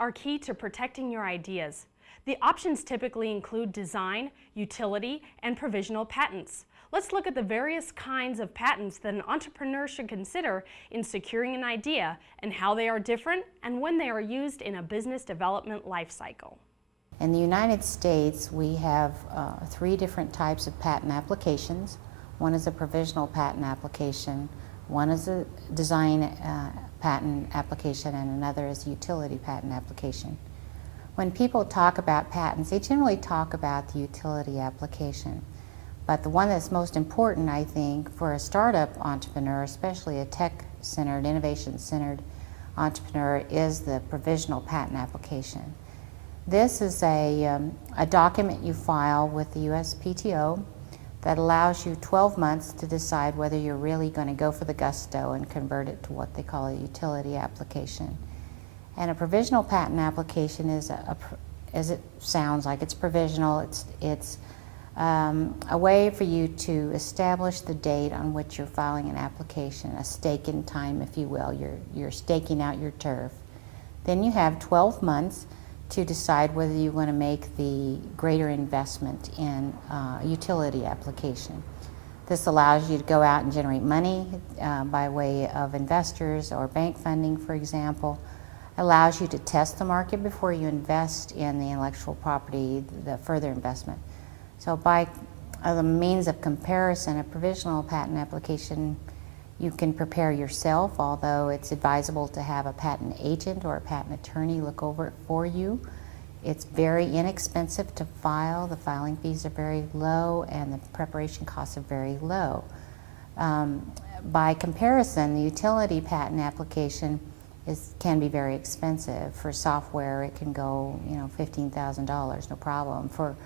are key to protecting your ideas. The options typically include design, utility, and provisional patents. Let's look at the various kinds of patents that an entrepreneur should consider in securing an idea and how they are different and when they are used in a business development life cycle. In the United States, we have 3 different types of patent applications. One is a provisional patent application, one is a design patent application, and another is a utility patent application. When people talk about patents, they generally talk about the utility application. But the one that's most important, I think, for a startup entrepreneur, especially a tech-centered, innovation-centered entrepreneur, is the provisional patent application. This is a document you file with the USPTO that allows you 12 months to decide whether you're really going to go for the gusto and convert it to what they call a utility application. And a provisional patent application is, as it sounds like, it's provisional. It's a way for you to establish the date on which you're filing an application, a stake in time, if you will. You're staking out your turf. Then you have 12 months to decide whether you want to make the greater investment in a utility application. This allows you to go out and generate money by way of investors or bank funding, for example. Allows you to test the market before you invest in the intellectual property, the further investment. So by the means of comparison, a provisional patent application you can prepare yourself, although it's advisable to have a patent agent or a patent attorney look over it for you. It's very inexpensive to file. The filing fees are very low and the preparation costs are very low. By comparison, the utility patent application can be very expensive. For software, it can go, $15,000, no problem. For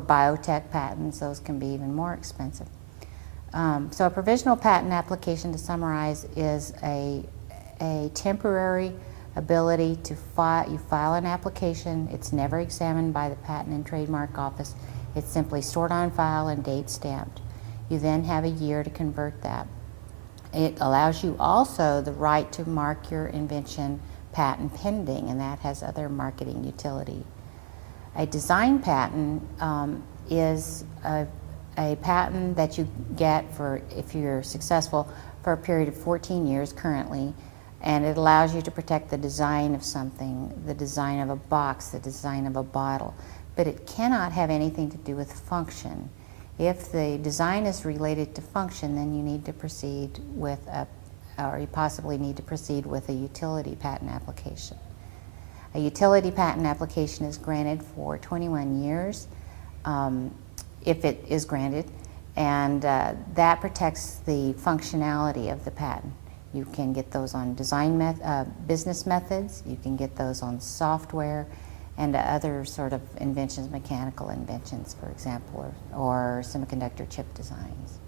biotech patents, those can be even more expensive. So a provisional patent application, to summarize, is a temporary ability to file. You file an application. It's never examined by the Patent and Trademark Office. It's simply stored on file and date stamped. You then have a year to convert that. It allows you also the right to mark your invention patent pending, and that has other marketing utility. A design patent is a patent that you get for, if you're successful, for a period of 14 years currently, and it allows you to protect the design of something, the design of a box, the design of a bottle, but it cannot have anything to do with function. If the design is related to function, then you need to proceed with or you possibly need to proceed with a utility patent application. A utility patent application is granted for 21 years. If it is granted, and that protects the functionality of the patent. You can get those on business methods, you can get those on software, and other sort of inventions, mechanical inventions, for example, or semiconductor chip designs.